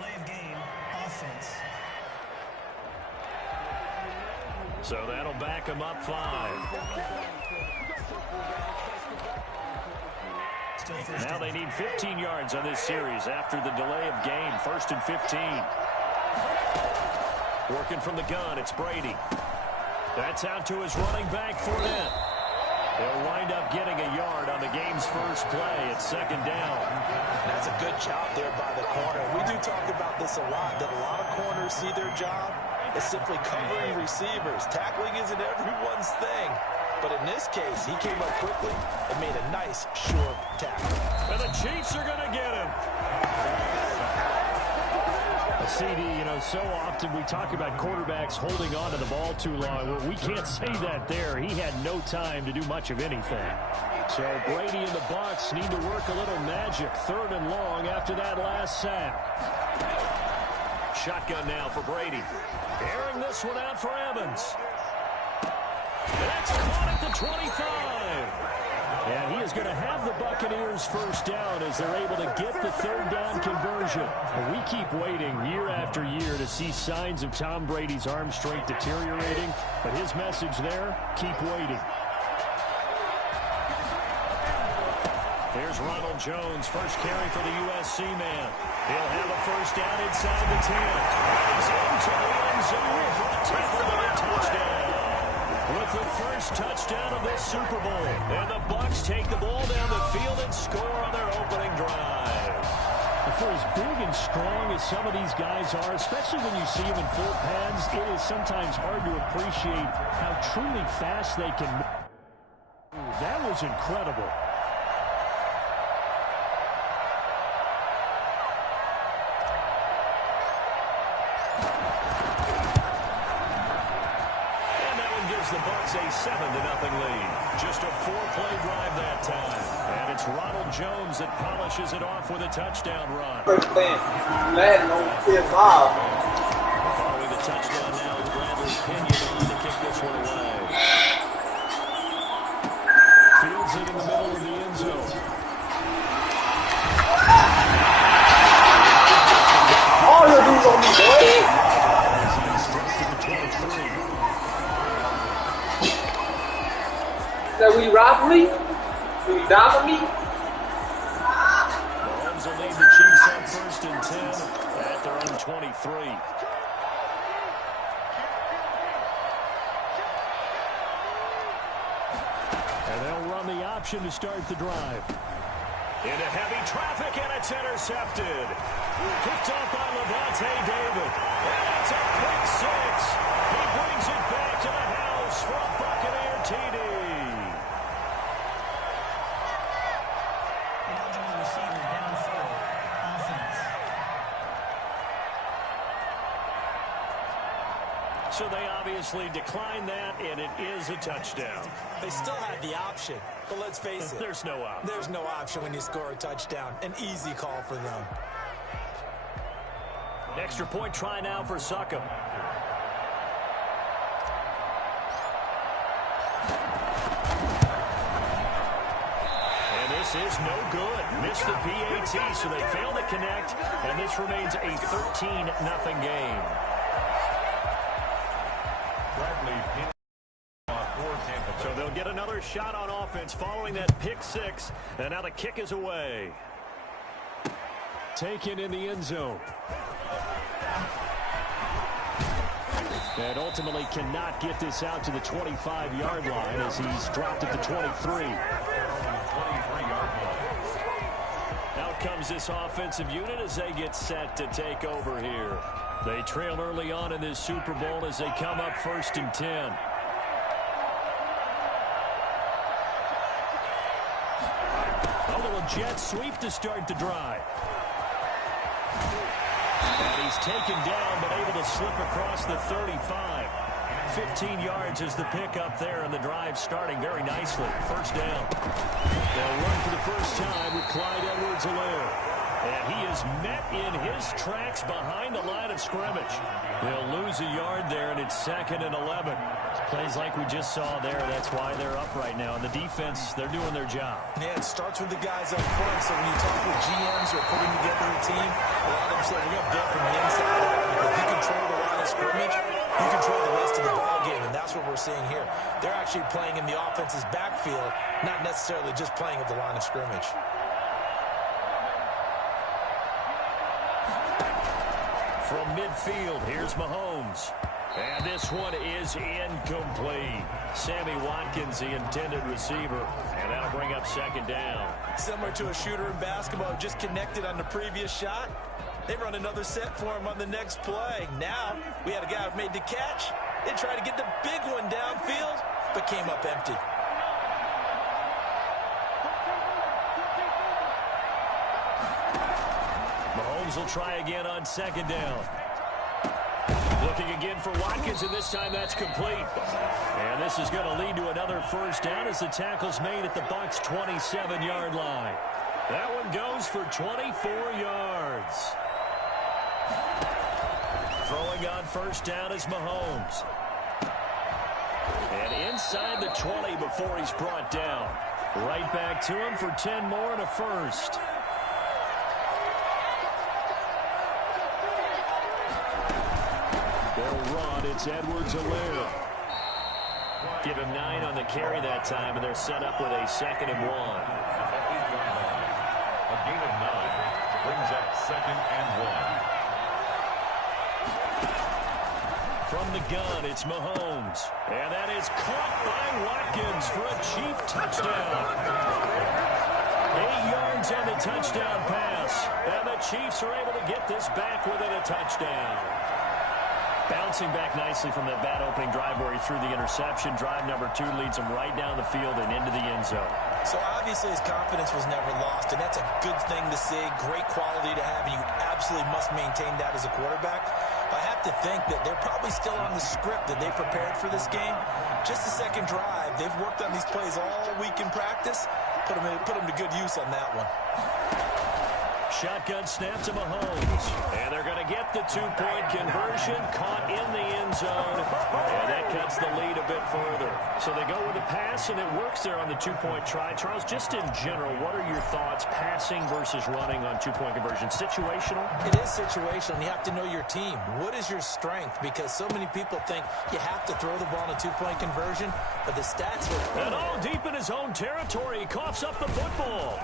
delay of game offense. So that'll back him up 5. Now they need 15 yards on this series after the delay of game. 1st and 15. Working from the gun, it's Brady. That's out to his running back, Fournette. They'll wind up getting a yard on the game's first play. It's 2nd down. That's a good job there by the corner. We do talk about this a lot, that a lot of corners see their job as simply covering receivers. Tackling isn't everyone's thing. But in this case, he came up quickly and made a nice, short tackle. And the Chiefs are going to get him. CD, you know, so often we talk about quarterbacks holding on to the ball too long. Well, we can't say that there. He had no time to do much of anything. So Brady and the Bucs need to work a little magic. 3rd and long after that last sack. Shotgun now for Brady. Airing this one out for Evans. That's caught at the 25. And he is going to have the Buccaneers first down as they're able to get the 3rd down conversion. And we keep waiting year after year to see signs of Tom Brady's arm strength deteriorating. But his message there, keep waiting. Here's Ronald Jones, first carry for the USC man. He'll have a first down inside the 10. He's into the end zone for a touchdown. With the first touchdown of this Super Bowl. And the Bucs take the ball down the field and score on their opening drive. For as big and strong as some of these guys are, especially when you see them in full pads, it is sometimes hard to appreciate how truly fast they can move. That was incredible. The Bucs a 7-0 lead. Just a 4-play drive that time. And it's Ronald Jones that polishes it off with a touchdown run. First thing, Madden on Ps5. Following the touchdown now is Bradley Pinion on to kick this one away. Fields it in the middle of the end zone. All your dudes on me, boy. As he steps to the 23. That we rob me? Will you die for me? Mahomes will lead the Chiefs on 1st and 10 at their own 23. And they'll run the option to start the drive. Into heavy traffic, and it's intercepted. Picked up by Levante David. And it's a quick 6. He brings it back to the house for a Buccaneer TD. So they obviously declined that, and it is a touchdown. They still had the option, but let's face it. There's no option. There's no option when you score a touchdown. An easy call for them. Extra point try now for Succop. And this is no good. Missed the PAT, so they fail to connect, and this remains a 13-0 game. So they'll get another shot on offense following that pick 6, and now the kick is away. Taken in the end zone. And ultimately cannot get this out to the 25-yard line as he's dropped at the 23. Out comes this offensive unit as they get set to take over here. They trail early on in this Super Bowl as they come up 1st and 10. A little jet sweep to start the drive. And he's taken down but able to slip across the 35. 15 yards is the pickup there, and the drive starting very nicely. First down. They'll run for the first time with Clyde Edwards-Helaire. And he is met in his tracks behind the line of scrimmage. They'll lose a yard there, and it's 2nd and 11. Plays like we just saw there. That's why they're up right now. And the defense, they're doing their job. Yeah, it starts with the guys up front. So when you talk with GMs who are putting together a team, a lot of them say we're going to build from the inside. If you control the line of scrimmage, you control the rest of the ball game, and that's what we're seeing here. They're actually playing in the offense's backfield, not necessarily just playing at the line of scrimmage. From midfield, here's Mahomes. And this one is incomplete. Sammy Watkins, the intended receiver. And that'll bring up 2nd down. Similar to a shooter in basketball, just connected on the previous shot. They run another set for him on the next play. Now, we had a guy who made the catch. They tried to get the big one downfield, but came up empty. Mahomes will try again on 2nd down. Looking again for Watkins, and this time that's complete. And this is going to lead to another 1st down as the tackle's made at the Bucs' 27-yard line. That one goes for 24 yards. Throwing on 1st down is Mahomes. And inside the 20 before he's brought down. Right back to him for 10 more and a 1st. They'll run. It's Edwards-Helaire. Give him 9 on the carry that time, and they're set up with a 2nd and 1. A gain of 9 brings up 2nd and 1. From the gun, it's Mahomes. And that is caught by Watkins for a Chief touchdown. 8 yards on the touchdown pass. And the Chiefs are able to get this back within a touchdown. Bouncing back nicely from that bad opening drive where he threw the interception. Drive number 2 leads him right down the field and into the end zone. So obviously his confidence was never lost, and that's a good thing to see. Great quality to have, and you absolutely must maintain that as a quarterback. I have to think that they're probably still on the script that they prepared for this game. Just the second drive. They've worked on these plays all week in practice. Put them to good use on that one. Shotgun snap to Mahomes. And they're going to get the 2-point conversion. Caught in the end zone. And that cuts the lead a bit further. So they go with a pass, and it works there on the 2-point try. Charles, just in general, what are your thoughts passing versus running on 2-point conversion? Situational? It is situational, and you have to know your team. What is your strength? Because so many people think you have to throw the ball in a 2-point conversion, but the stats are... And all deep in his own territory. He coughs up the football.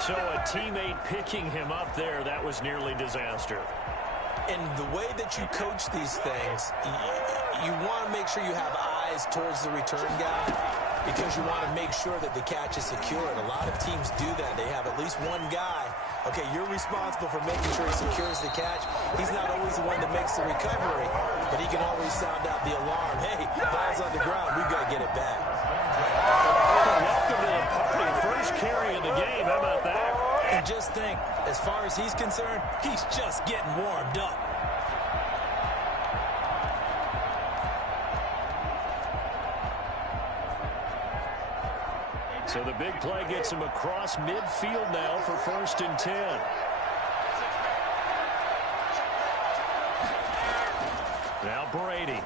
So a teammate picking him up there, that was nearly disaster. And the way that you coach these things, you want to make sure you have eyes towards the return guy because you want to make sure that the catch is secured. A lot of teams do that. They have at least one guy. Okay, you're responsible for making sure he secures the catch. He's not always the one that makes the recovery, but he can always sound out the alarm. Hey, ball's on the ground. We've got to get it back. Welcome to the party. First carry of the game. How about that? And just think, as far as he's concerned, he's just getting warmed up. So the big play gets him across midfield now for 1st and 10. Now Brady.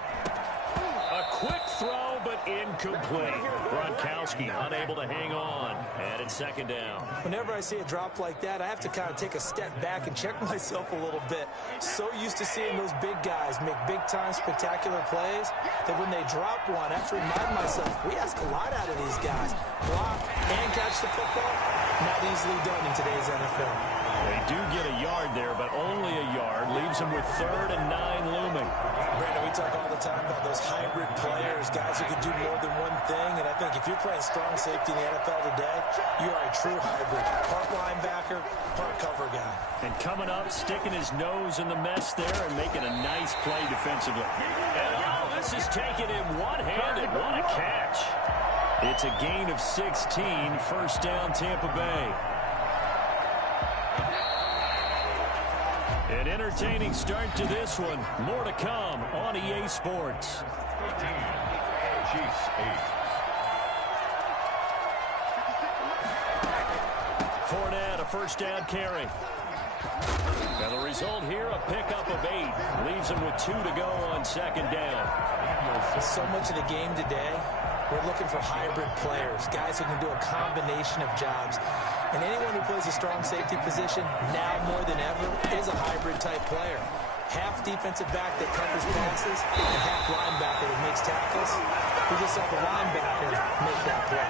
A quick throw, but incomplete. Gronkowski unable to hang on. And it's 2nd down. Whenever I see a drop like that, I have to kind of take a step back and check myself a little bit. So used to seeing those big guys make big-time spectacular plays that when they drop one, I have to remind myself, we ask a lot out of these guys. Block and catch the football, not easily done in today's NFL. They do get a yard there, but only a yard. Leaves them with 3rd and 9 looming. Brandon, we talk all the time about those hybrid players, guys who can do more than one thing. And I think if you're playing strong safety in the NFL today, you are a true hybrid. Part linebacker, part cover guy. And coming up, sticking his nose in the mess there and making a nice play defensively. And oh, this is taking him one-handed. What a catch. It's a gain of 16, 1st down Tampa Bay. An entertaining start to this one. More to come on EA Sports. Chiefs 8. Fournette, a first down carry. And the result here, a pickup of 8. Leaves him with 2 to go on second down. So much of the game today, we're looking for hybrid players, guys who can do a combination of jobs. And anyone who plays a strong safety position, now more than ever, is a hybrid-type player. Half defensive back that covers passes, and half linebacker that makes tackles. We just saw the linebacker make that play.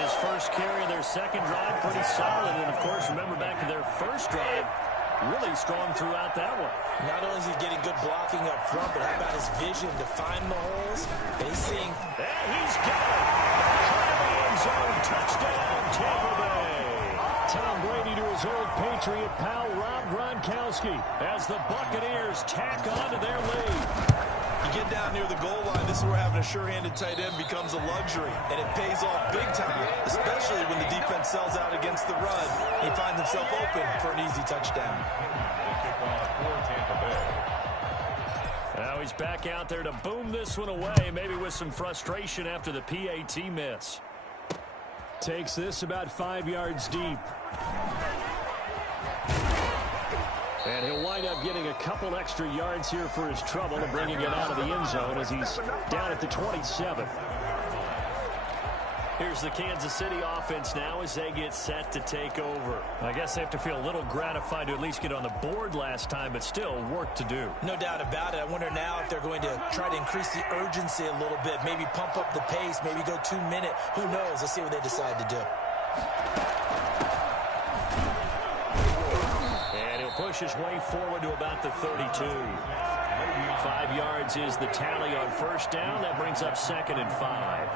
His first carry of their second drive, pretty solid. And, of course, remember back to their first drive, really strong throughout that one. Not only is he getting good blocking up front, but how about his vision to find the holes? And he's seeing... And he's got it! End zone, touchdown, Tampa Bay! Tom Brady to his old Patriot pal, Rob Gronkowski, as the Buccaneers tack on to their lead. You get down near the goal line, this is where having a sure-handed tight end becomes a luxury, and it pays off big time, especially when the defense sells out against the run. He finds himself open for an easy touchdown. Kickoff for Tampa Bay. Now he's back out there to boom this one away, maybe with some frustration after the PAT miss. Takes this about 5 yards deep. And he'll wind up getting a couple extra yards here for his trouble and bringing it out of the end zone as he's down at the 27. Here's the Kansas City offense now as they get set to take over. I guess they have to feel a little gratified to at least get on the board last time, but still work to do. No doubt about it. I wonder now if they're going to try to increase the urgency a little bit, maybe pump up the pace, maybe go 2 minute. Who knows? Let's see what they decide to do. Push his way forward to about the 32. 5 yards is the tally on first down. That brings up 2nd and 5.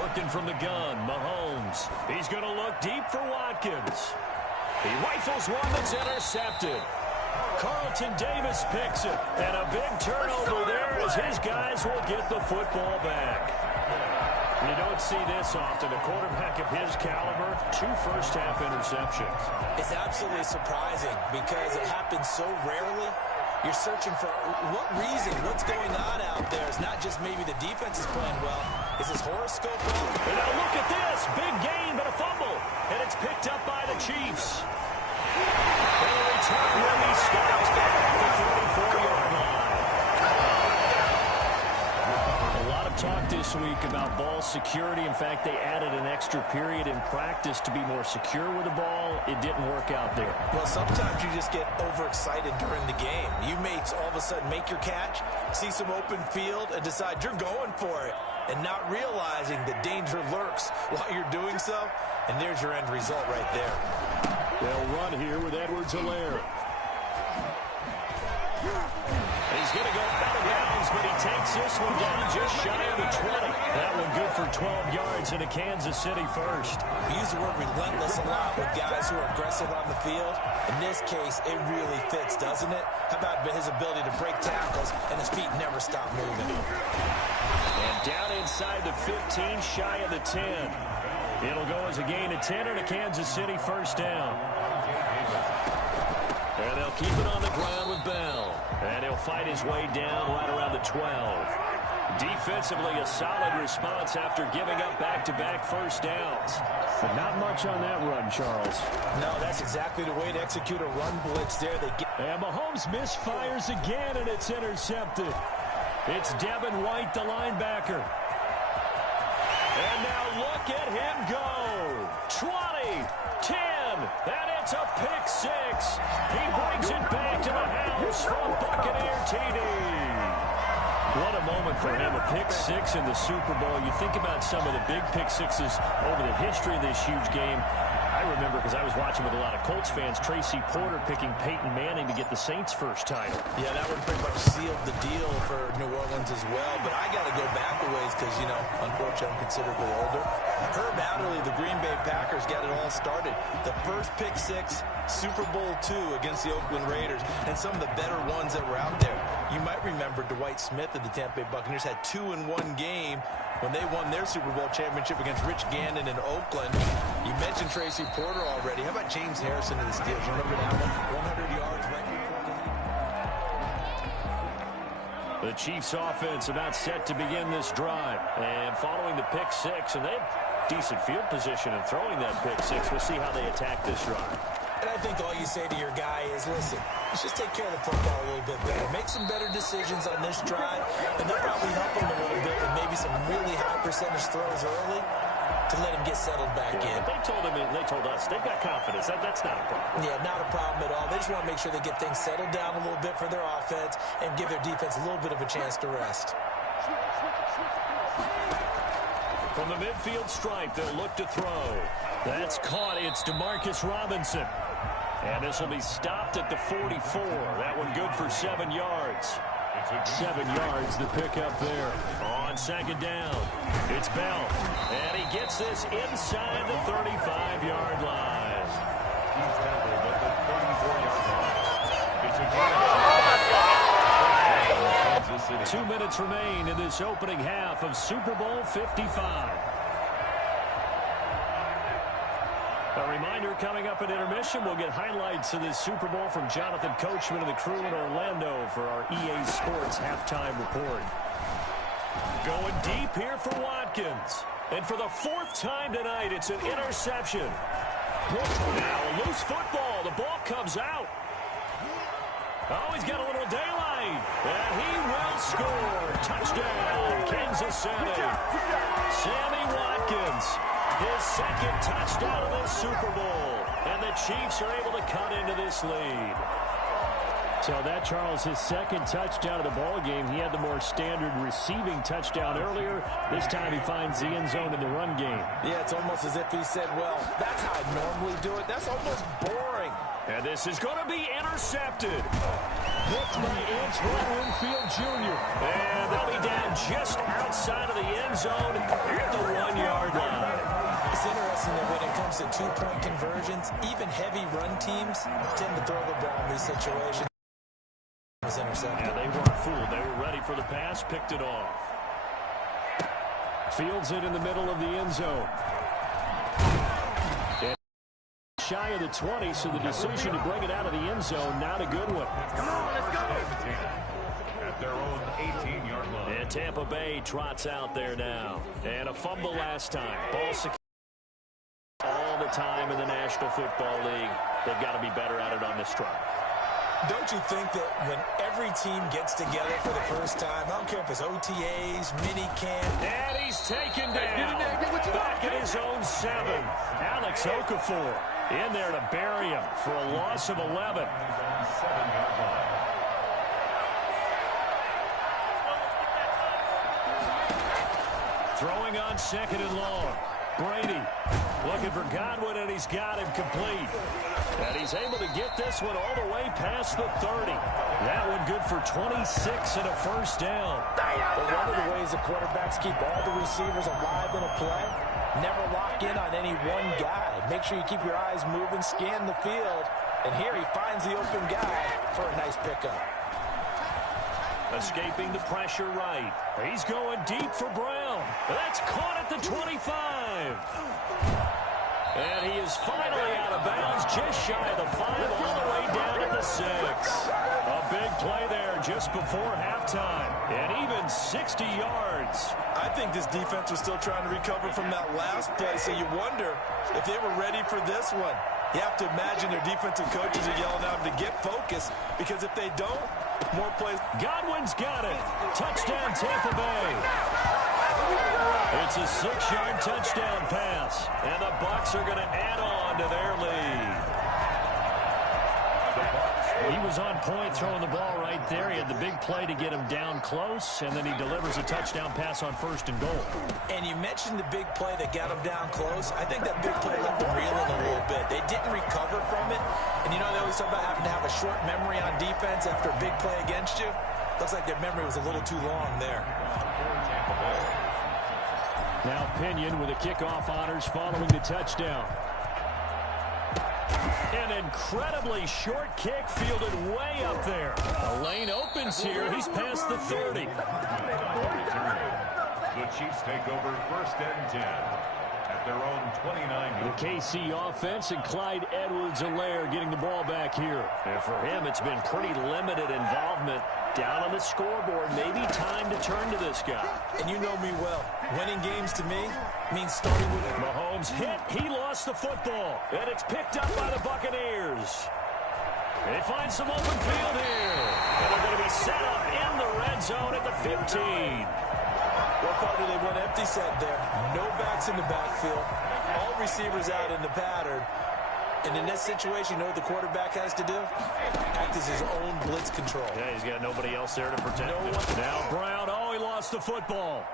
Working from the gun, Mahomes. He's going to look deep for Watkins. He rifles one that's intercepted. Carlton Davis picks it. And a big turnover there as his guys will get the football back. You don't see this often. A quarterback of his caliber, 2 first-half interceptions. It's absolutely surprising because it happens so rarely. You're searching for what reason, what's going on out there. It's not just maybe the defense is playing well. Is his horoscope wrong? And now look at this. Big gain, but a fumble. And it's picked up by the Chiefs. And a return when he stops at the 34-yard line. Talk this week about ball security. In fact, they added an extra period in practice to be more secure with the ball. It didn't work out there. Well, sometimes you just get overexcited during the game. You may all of a sudden make your catch, see some open field, and decide you're going for it, and not realizing the danger lurks while you're doing so. And there's your end result right there. They'll run here with Edwards-Helaire. He's going to go out of bounds, but he takes this one down just shy of the 20. That one good for 12 yards and a Kansas City first. We use the word relentless a lot with guys who are aggressive on the field. In this case, it really fits, doesn't it? How about his ability to break tackles and his feet never stop moving? And down inside the 15, shy of the 10. It'll go as a gain of 10 and a Kansas City first down. And they'll keep it on the ground with Bell. And he'll fight his way down right around the 12. Defensively, a solid response after giving up back-to-back first downs. But not much on that run, Charles. No, that's exactly the way to execute a run blitz there. And Mahomes misfires again, and it's intercepted. It's Devin White, the linebacker. And now look at him go. 20, 10, and it's a pick 6. He brings it back to the house from Buccaneer TD. What a moment for him, a pick 6 in the Super Bowl. You think about some of the big pick 6s over the history of this huge game. I remember, because I was watching with a lot of Colts fans, Tracy Porter picking Peyton Manning to get the Saints' first title. Yeah, that one pretty much sealed the deal for New Orleans as well. But I got to go back a ways because, you know, unfortunately I'm considerably older. Herb Adderley, the Green Bay Packers, got it all started. The first pick 6, Super Bowl II against the Oakland Raiders, and some of the better ones that were out there. You might remember Dwight Smith of the Tampa Bay Buccaneers had 2 in one game when they won their Super Bowl championship against Rich Gannon in Oakland. You mentioned Tracy Porter already. How about James Harrison of the Steelers? You remember that one? 100 yards right before Chiefs offense about set to begin this drive. And following the pick six, and they have decent field position in throwing that pick six. We'll see how they attack this drive. And I think all you say to your guy is, listen, let's just take care of the football a little bit better. Make some better decisions on this drive, and they'll probably help him a little bit with maybe some really high percentage throws early to let him get settled back in. They told him, and they told us, they've got confidence. That's not a problem. Yeah, not a problem at all. They just want to make sure they get things settled down a little bit for their offense and give their defense a little bit of a chance to rest. From the midfield stripe, they'll look to throw. That's caught. It's Demarcus Robinson. And this will be stopped at the 44. That one good for 7 yards. 7 yards, the pickup there. On second down, it's Bell. And he gets this inside the 35-yard line. He's tackled at the 34-yard line. It's a Kansas City. 2 minutes remain in this opening half of Super Bowl 55. A reminder, coming up at intermission, we'll get highlights of this Super Bowl from Jonathan Coachman and the crew in Orlando for our EA Sports halftime report. Going deep here for Watkins. And for the 4th time tonight, it's an interception. Now a loose football. The ball comes out. Oh, he's got a little daylight. And he will score. Touchdown, Kansas City. Sammy Watkins. His 2nd touchdown of this Super Bowl. And the Chiefs are able to cut into this lead. So that, Charles, his 2nd touchdown of the ball game. He had the more standard receiving touchdown earlier. This time he finds the end zone in the run game. Yeah, it's almost as if he said, well, that's how I normally do it. That's almost boring. And this is going to be intercepted. Picked by Antoine Winfield Jr. And they'll be down just outside of the end zone at the 1-yard line. It's interesting that when it comes to 2-point conversions, even heavy run teams tend to throw the ball in these situations. Was intercepted. Yeah, they weren't fooled. They were ready for the pass, picked it off. Fields it in the middle of the end zone. And shy of the 20, so the decision to bring it out of the end zone, not a good one. Come on, let's go. At their own 18-yard line. And Tampa Bay trots out there now. And a fumble last time. Ball secured all the time in the National Football League. They've got to be better at it on this drive. Don't you think that when every team gets together for the first time, I don't care if it's OTAs, mini-camp. And he's taken down. Back at his own 7. Alex Okafor in there to bury him for a loss of 11. 7-yard line. Throwing on 2nd and long. Brady looking for Godwin, and he's got him complete. And he's able to get this one all the way past the 30. That one good for 26 and a first down. Well, one of the ways the quarterbacks keep all the receivers alive in a play, never lock in on any one guy. Make sure you keep your eyes moving, scan the field. And here he finds the open guy for a nice pickup. Escaping the pressure right. He's going deep for Brown. That's caught at the 25. And he is finally out of bounds, just shy of the 5, all the way down to the 6. A big play there just before halftime. And even 60 yards. I think this defense was still trying to recover from that last play, so you wonder if they were ready for this one. You have to imagine their defensive coaches are yelling at them to get focused, because if they don't, more plays. Godwin's got it. Touchdown, Tampa Bay. It's a 6-yard touchdown pass, and the Bucs are going to add on to their lead. He was on point throwing the ball right there. He had the big play to get him down close, and then he delivers a touchdown pass on 1st and goal. And you mentioned the big play that got him down close. I think that big play left him reeling a little bit. They didn't recover from it. And you know, they always talk about having to have a short memory on defense after a big play against you. Looks like their memory was a little too long there. Now Pinion with the kickoff honors following the touchdown. An incredibly short kick fielded way up there. The lane opens here. He's past the 30. The Chiefs take over 1st and 10. at their own 29. The KC offense and Clyde Edwards-Helaire getting the ball back here. And for him, it's been pretty limited involvement down on the scoreboard. Maybe time to turn to this guy. And you know me well. Winning games to me means starting with Mahomes hit. He lost the football. And it's picked up by the Buccaneers. They find some open field here. And they're going to be set up in the red zone at the 15. What partner they went empty set there. No backs in the backfield. All receivers out in the pattern. And in this situation, you know what the quarterback has to do? Act as his own blitz control. Yeah, he's got nobody else there to protect him. Now Brown, he lost the football.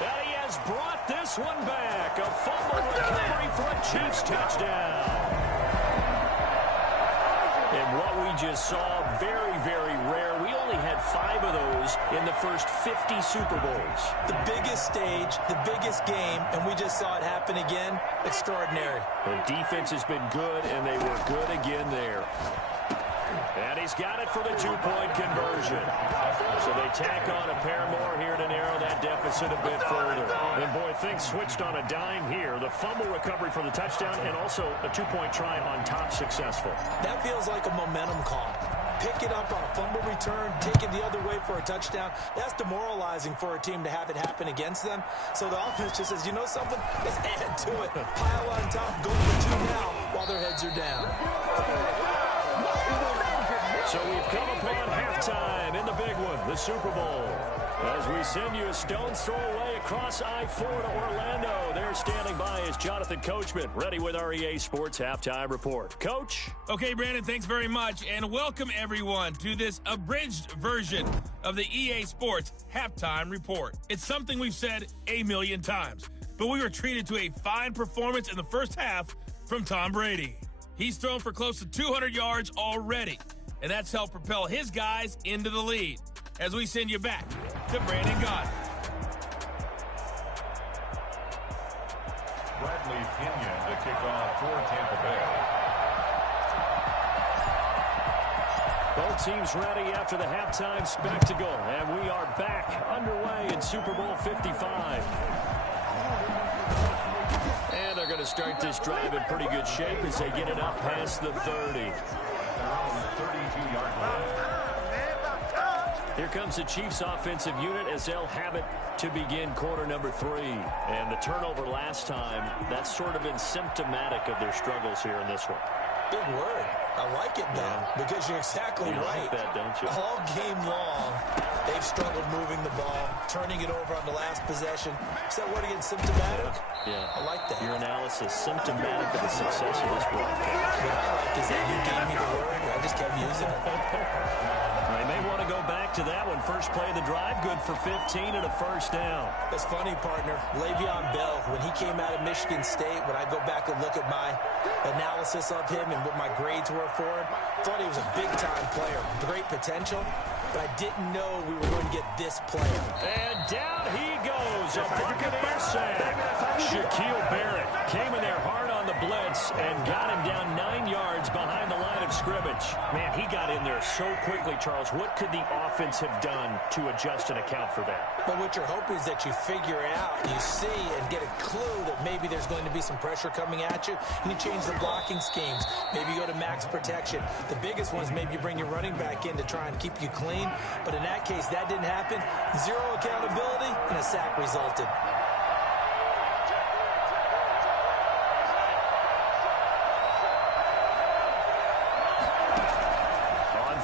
And he has brought this one back. A fumble recovery for a Chiefs touchdown. And what we just saw, very, very rare. We only had 5 of those in the first 50 Super Bowls. The biggest stage, the biggest game, and we just saw it happen again. Extraordinary. The defense has been good, and they were good again there. And he's got it for the 2-point conversion. So they tack on a pair more here to narrow that deficit a bit further. And, boy, things switched on a dime here. The fumble recovery for the touchdown and also a 2-point try on top successful. That feels like a momentum call. Pick it up on a fumble return, take it the other way for a touchdown. That's demoralizing for a team to have it happen against them. So the offense just says, you know something? Let's add to it. Pile on top, go for 2 now while their heads are down. So we've come upon halftime in the big one, the Super Bowl. As we send you a stone's throw away across I-4 to Orlando. There standing by is Jonathan Coachman, ready with our EA Sports Halftime Report. Coach? Okay, Brandon, thanks very much, and welcome everyone to this abridged version of the EA Sports Halftime Report. It's something we've said a million times, but we were treated to a fine performance in the first half from Tom Brady. He's thrown for close to 200 yards already, and that's helped propel his guys into the lead. As we send you back to Brandon Gott. Bradley Pinion to kick off for Tampa Bay. Both teams ready after the halftime spectacle, and we are back underway in Super Bowl 55. And they're going to start this drive in pretty good shape as they get it up past the 30. Their own 32-yard line. Here comes the Chiefs offensive unit as they'll have it to begin quarter number 3. And the turnover last time, that's sort of been symptomatic of their struggles here in this one. Big word. I like it, though, because you're exactly right. Like that, don't you? All game long, they've struggled moving the ball, turning it over on the last possession. Is that word again, symptomatic? Yeah. I like that. Your analysis, symptomatic of the success of this broadcast. What I like is that you gave me the word, I just kept using it. They may want to go back to that one. First play of the drive, good for 15 and a first down. It's funny, partner. Le'Veon Bell, when he came out of Michigan State, when I go back and look at my analysis of him and what my grades were for him, thought he was a big-time player, great potential, but I didn't know we were going to get this player. And down he goes, a Buccaneer sack. Shaquille Barrett came in there hard on the blitz and got him down 9 yards behind the line of scrimmage. Man, he got in there so quickly, Charles. What could the offense have done to adjust and account for that? But what you're hoping is that you figure out, you see, and get a clue that maybe there's going to be some pressure coming at you, and you change the blocking schemes. Maybe you go to max protection. The biggest one is maybe you bring your running back in to try and keep you clean. But in that case, that didn't happen. Zero accountability, and a sack resulted.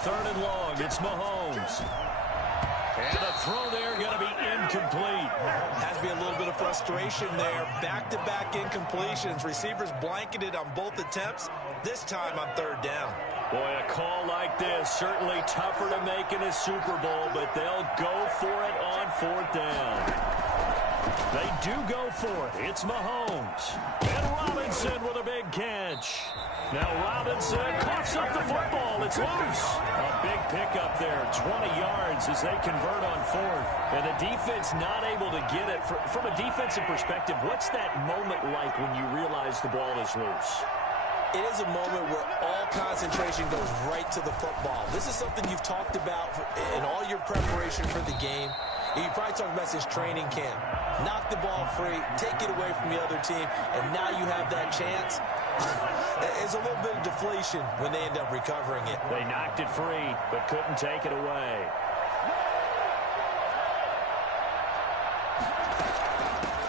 Third and long, it's Mahomes. And the throw there going to be incomplete. Has to be a little bit of frustration there. Back-to-back incompletions. Receivers blanketed on both attempts. This time on third down. Boy, a call like this, certainly tougher to make in a Super Bowl, but they'll go for it on fourth down. They do go for it. It's Mahomes. And Robinson with a big catch. Now Robinson coughs up the football. It's loose. A big pickup there, 20 yards as they convert on fourth. And the defense not able to get it. From a defensive perspective, what's that moment like when you realize the ball is loose? it is a moment where all concentration goes right to the football. This is something you've talked about in all your preparation for the game. You probably talked about since training camp. Knock the ball free, take it away from the other team, and now you have that chance. It's a little bit of deflation when they end up recovering it. They knocked it free, but couldn't take it away.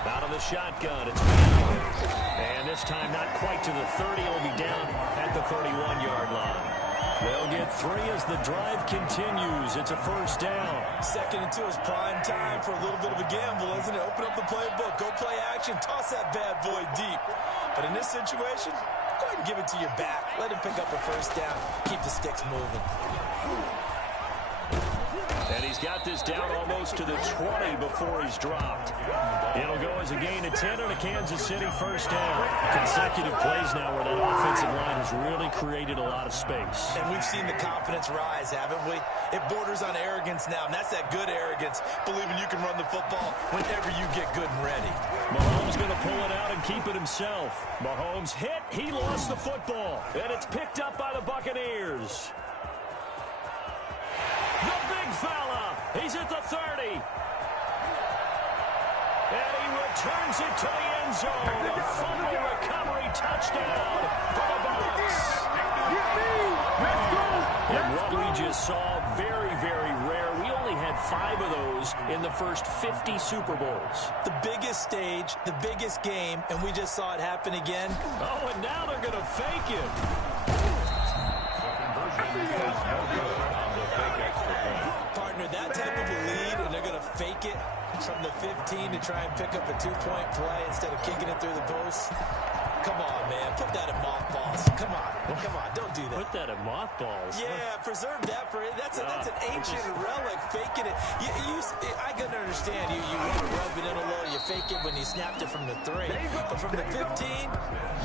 Out of the shotgun, it's Madden. And this time not quite to the 30. It'll be down at the 31-yard line. They'll get 3 as the drive continues. It's a first down. 2nd and 2 is prime time for a little bit of a gamble, isn't it? Open up the playbook, go play action, toss that bad boy deep. But in this situation, go ahead and give it to your back. Let him pick up a first down. Keep the sticks moving. And he's got this down almost to the 20 before he's dropped. It'll go as a gain of 10 on a Kansas City first down. Consecutive plays now where that offensive line has really created a lot of space. And we've seen the confidence rise, haven't we? It borders on arrogance now, and that's that good arrogance, believing you can run the football whenever you get good and ready. Mahomes going to pull it out and keep it himself. Mahomes hit. He lost the football. And it's picked up by the Buccaneers. The big fella. He's at the 30. And he returns it to the end zone. A fumble recovery touchdown for the Bucs. And what we just saw, very, very rare. We only had 5 of those in the first 50 Super Bowls. The biggest stage, the biggest game, and we just saw it happen again. Oh, and now they're going to fake it. Partner, that type of a lead, and they're going to fake it from the 15 to try and pick up a 2-point play instead of kicking it through the post. Come on, man. Put that in mothballs. Come on. Come on. Don't do that. Put that in mothballs. Yeah, preserve that for it. That's an ancient relic. Faking it. I can understand. You rub it in a little. You fake it when you snapped it from the 3. But from the 15,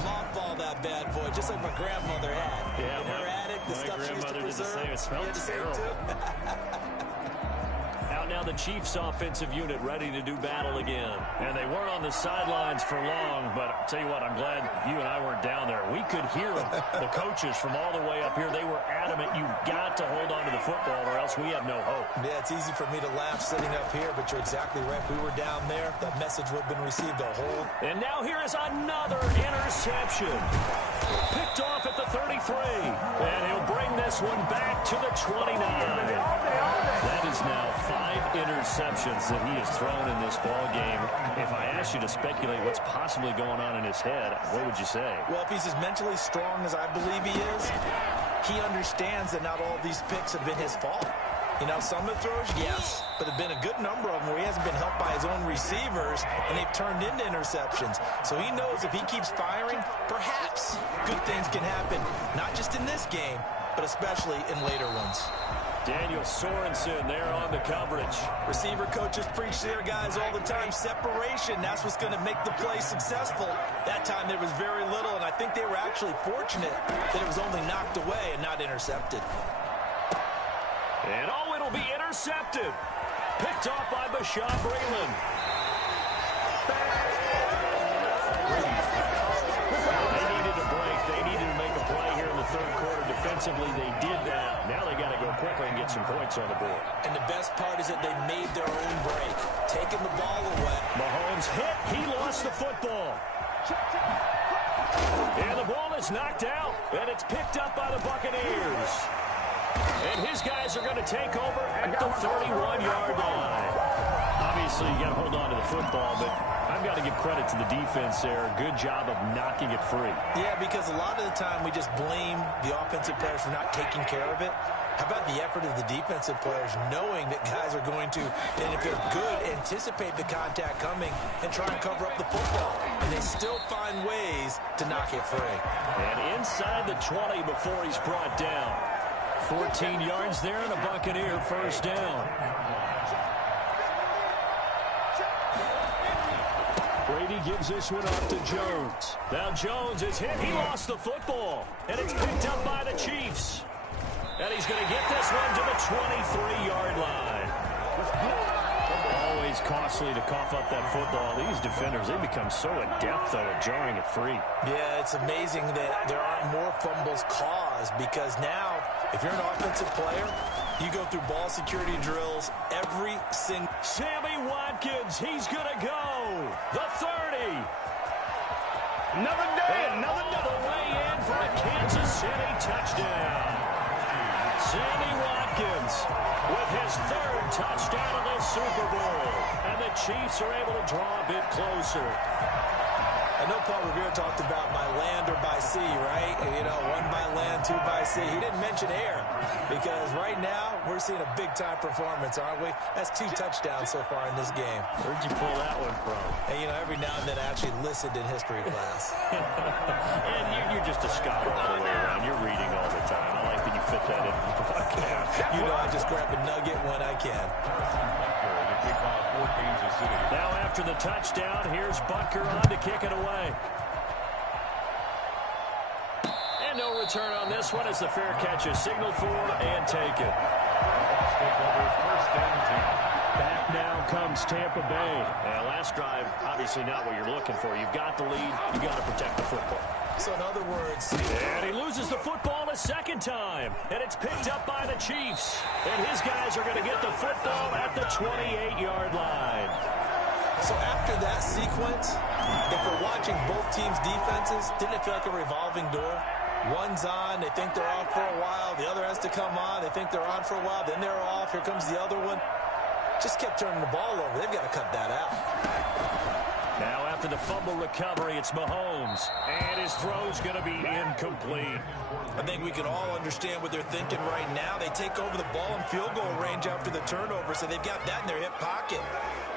mothball that bad boy, just like my grandmother had. Yeah, in her attic, the stuff she used to preserve. It smelled terrible. Now the Chiefs offensive unit ready to do battle again. And they weren't on the sidelines for long, but I'll tell you what, I'm glad you and I weren't down there. We could hear them. The coaches from all the way up here, they were adamant. You've got to hold on to the football or else we have no hope. Yeah, it's easy for me to laugh sitting up here, but you're exactly right. If we were down there, that message would have been received a whole. And now here is another interception. Picked off at the 33. And he'll bring this one back to the 29. That is now 5 interceptions that he has thrown in this ball game. If I asked you to speculate what's possibly going on in his head, what would you say? Well, if he's as mentally strong as I believe he is, he understands that not all these picks have been his fault. You know, some of the throws, yes, but there have been a good number of them where he hasn't been helped by his own receivers, and they've turned into interceptions. So he knows if he keeps firing, perhaps good things can happen, not just in this game, but especially in later ones. Daniel Sorensen there on the coverage. Receiver coaches preach to their guys all the time. Separation, that's what's going to make the play successful. That time there was very little, and I think they were actually fortunate that it was only knocked away and not intercepted. And oh, it'll be intercepted. Picked off by Bashaw Breeland. They needed a break. They needed to make a play here in the third quarter. Defensively, they did that. Now they got to go quickly and get some points on the board. And the best part is that they made their own break, taking the ball away. Mahomes hit. He lost the football. And the ball is knocked out, and it's picked up by the Buccaneers. And his guys are going to take over at the 31-yard line. Obviously, you got to hold on to the football, but I've got to give credit to the defense there. Good job of knocking it free. Yeah, because a lot of the time we just blame the offensive players for not taking care of it. How about the effort of the defensive players knowing that guys are going to, and if they're good, anticipate the contact coming and try and cover up the football. And they still find ways to knock it free. And inside the 20 before he's brought down. 14 yards there and a Buccaneer first down. Brady gives this one off to Jones. Now Jones is hit. He lost the football. And it's picked up by the Chiefs. And he's going to get this one to the 23-yard line. Oh, always costly to cough up that football. These defenders, they become so adept, though, at jarring it free. Yeah, it's amazing that there aren't more fumbles caused because now, if you're an offensive player, you go through ball security drills every single... Sammy Watkins, he's going to go. The 30. Another day, All the way in for a Kansas City touchdown. Sammy Watkins with his third touchdown of this Super Bowl. And the Chiefs are able to draw a bit closer. I know Paul Revere talked about by land or by sea, right? You know, one by land, two by sea. He didn't mention air because right now we're seeing a big-time performance, aren't we? That's 2 touchdowns so far in this game. Where'd you pull that one from? And, you know, every now and then I actually listened in history class. And you're just a scholar all the way around. You're reading all the time. I like that you fit that in the podcast. You know, I just grab a nugget when I can. Now after the touchdown, here's Butker on to kick it away. And no return on this one as the fair catch is signaled for and taken. Back now comes Tampa Bay. Last drive, obviously not what you're looking for. You've got the lead. You've got to protect the football. So in other words... And he loses the football a second time. And it's picked up by the Chiefs. And his guys are going to get the football at the 28-yard line. So after that sequence, if we're watching both teams' defenses, didn't it feel like a revolving door? One's on, they think they're off for a while. The other has to come on, they think they're on for a while. Then they're off, here comes the other one. Just kept turning the ball over. They've got to cut that out. Now after the fumble recovery, it's Mahomes. And his throw's going to be incomplete. I think we can all understand what they're thinking right now. They take over the ball in field goal range after the turnover, so they've got that in their hip pocket.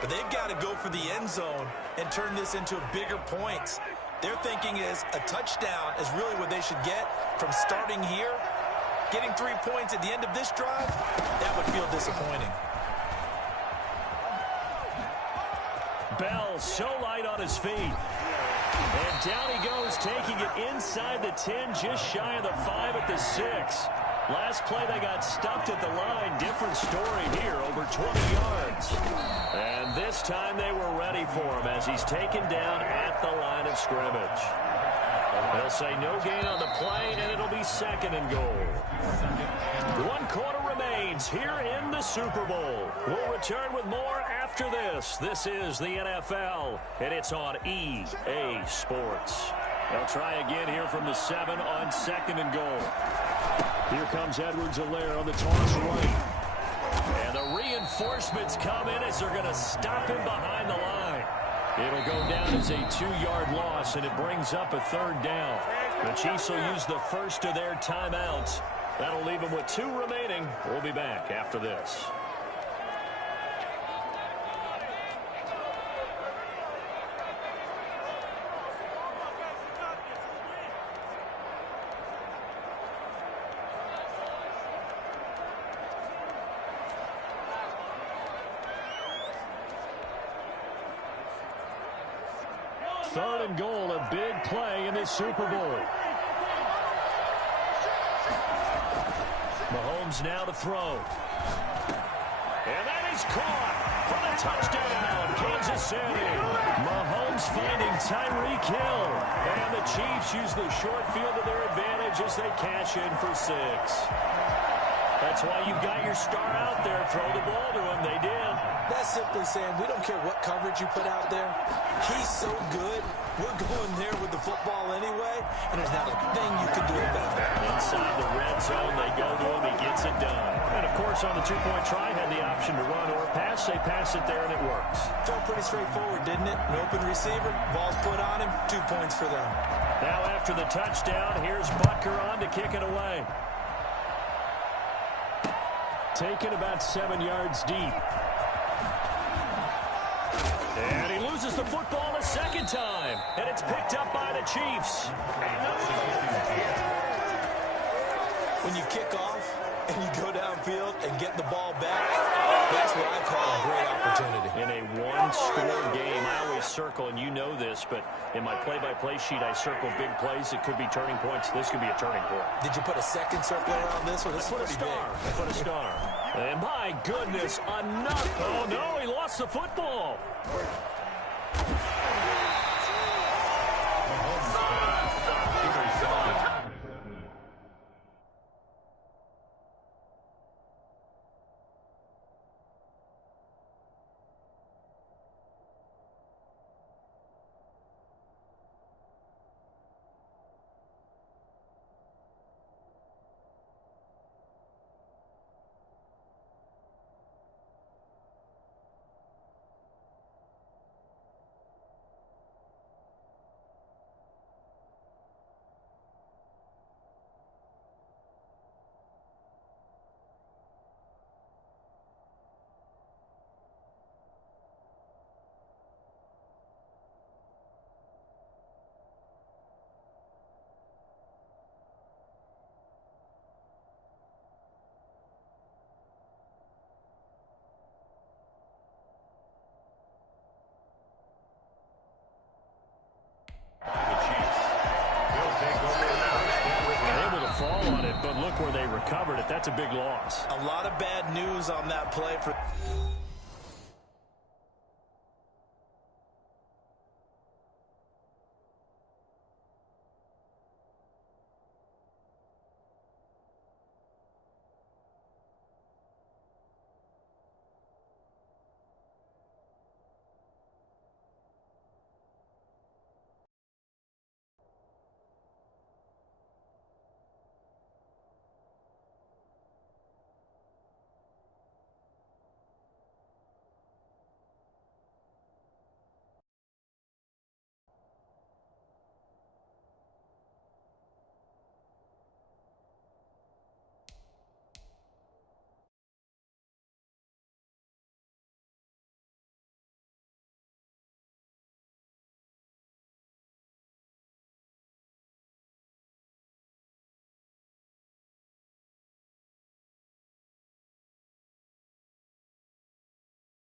But they've got to go for the end zone and turn this into bigger points. Their thinking is a touchdown is really what they should get from starting here. Getting 3 points at the end of this drive, that would feel disappointing. Bell so light on his feet. And down he goes, taking it inside the 10, just shy of the 5 at the 6. Last play, they got stuffed at the line. Different story here, over 20 yards. And this time they were ready for him as he's taken down at the line of scrimmage. They'll say no gain on the play, and it'll be 2nd and goal. 1 quarter remains here in the Super Bowl. We'll return with more after this. This is the NFL, and it's on EA Sports. They'll try again here from the 7 on 2nd and goal. Here comes Edwards-Helaire on the toss right. And the reinforcements come in as they're going to stop him behind the line. It'll go down as a 2-yard loss, and it brings up a 3rd down. The Chiefs will use the first of their timeouts. That'll leave them with 2 remaining. We'll be back after this. Third and goal, a big play in this Super Bowl. Mahomes now to throw. And that is caught for the touchdown, Kansas City. Mahomes finding Tyreek Hill. And the Chiefs use the short field to their advantage as they cash in for 6. That's why you've got your star out there. Throw the ball to him. They did. That's simply saying we don't care what coverage you put out there. He's so good. We're going there with the football anyway, and there's not a thing you can do about it. Inside the red zone, they go to him. He gets it done. And, of course, on the 2-point try, had the option to run or pass. They pass it there, and it works. Felt pretty straightforward, didn't it? An open receiver, ball's put on him, 2 points for them. Now after the touchdown, here's Butker on to kick it away. Taken about 7 yards deep. And he loses the football a second time. And it's picked up by the Chiefs. When you kick off and you go downfield and get the ball back, that's what I call a great opportunity. In a one-score game, I always circle, and you know this, but in my play-by-play sheet, I circle big plays. It could be turning points. This could be a turning point. Did you put a second circle around this one? This is pretty big. I put a star. And my goodness, another. Oh, no, he lost the football. But look where they recovered it. That's a big loss. A lot of bad news on that play for...